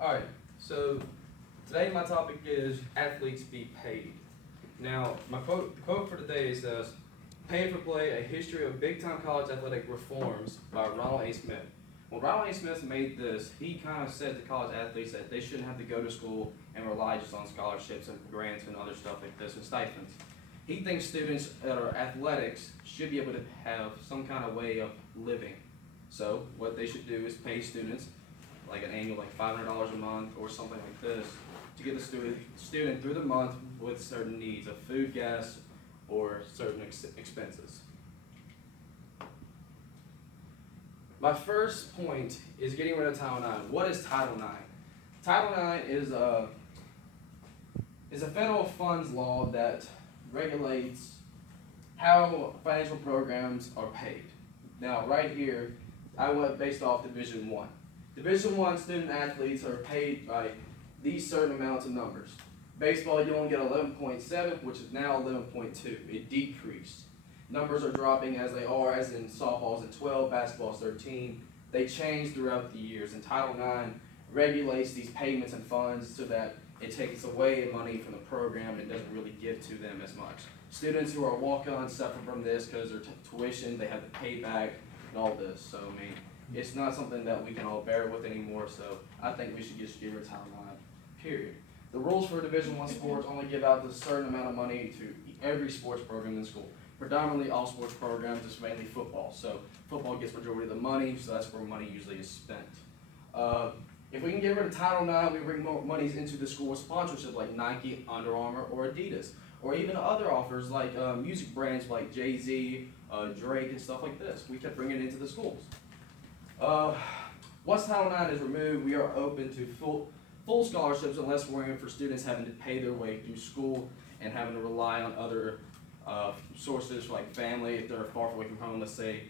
Alright, so today my topic is athletes be paid. Now, the quote for today is Pay for Play, A History of Big Time College Athletic Reforms by Ronald A. Smith. When Ronald A. Smith made this, he kind of said to college athletes that they shouldn't have to go to school and rely just on scholarships and grants and other stuff like this and stipends. He thinks students that are athletics should be able to have some kind of way of living. So, what they should do is pay students like an annual like $500 a month or something like this to get the student through the month with certain needs of food, gas, or certain expenses. My first point is getting rid of Title IX. What is Title IX? Title IX is a federal funds law that regulates how financial programs are paid. Now, right here, I went based off Division One. Division One student athletes are paid by these certain amounts of numbers. Baseball, you only get 11.7, which is now 11.2. It decreased. Numbers are dropping as they are, as in softball's at 12, basketball's 13. They change throughout the years, and Title IX regulates these payments and funds so that it takes away money from the program and doesn't really give to them as much. Students who are walk-ons suffer from this because their tuition, they have to pay back and all this. So, I mean, it's not something that we can all bear with anymore, so I think we should just get rid of Title IX, period. The rules for Division I sports only give out a certain amount of money to every sports program in school. Predominantly all sports programs, it's mainly football. So football gets majority of the money, so that's where money usually is spent. If we can get rid of Title IX, we bring more monies into the school with sponsorship like Nike, Under Armour, or Adidas. Or even other offers like music brands like Jay-Z, Drake, and stuff like this. We kept bringing it into the schools. Once Title IX is removed, we are open to full scholarships unless we're in for students having to pay their way through school and having to rely on other sources like family if they're far away from home. Let's say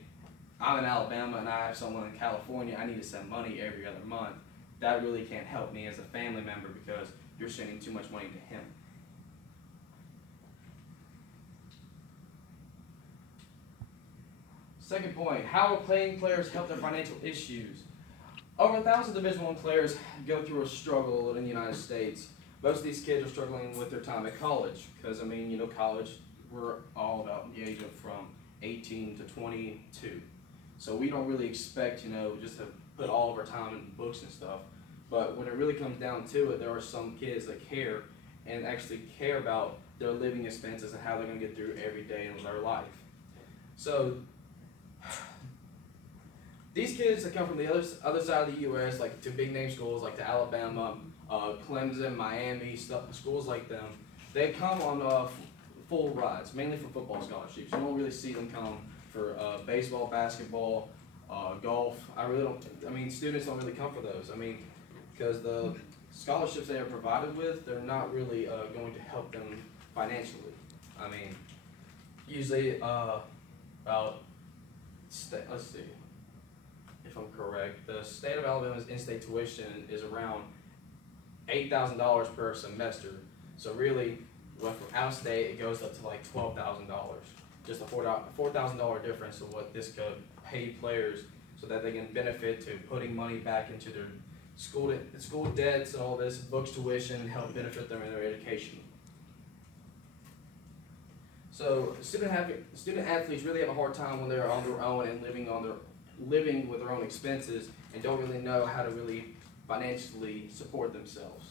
I'm in Alabama and I have someone in California, I need to send money every other month. That really can't help me as a family member because you're sending too much money to him. Second point, how will playing players help their financial issues? Over 1,000 Division I players go through a struggle in the United States. Most of these kids are struggling with their time at college because, I mean, college, we're all about the age of from 18 to 22. So we don't really expect, just to put all of our time in books and stuff. But when it really comes down to it, there are some kids that care and actually care about their living expenses and how they're going to get through every day in their life. So these kids that come from the other side of the U.S., like to big name schools like to Alabama, Clemson, Miami, schools like them, they come on full rides, mainly for football scholarships. You don't really see them come for baseball, basketball, golf. Students don't really come for those. Because the scholarships they are provided with, they're not really going to help them financially. Usually let's see if I'm correct, the state of Alabama's in-state tuition is around $8,000 per semester. So really, from out of state, it goes up to like $12,000. Just a $4,000 difference of what this could pay players so that they can benefit to putting money back into their school debts and all this, books, tuition, and help benefit them in their education. So student athletes really have a hard time when they're on their own and living with their own expenses and don't really know how to really financially support themselves.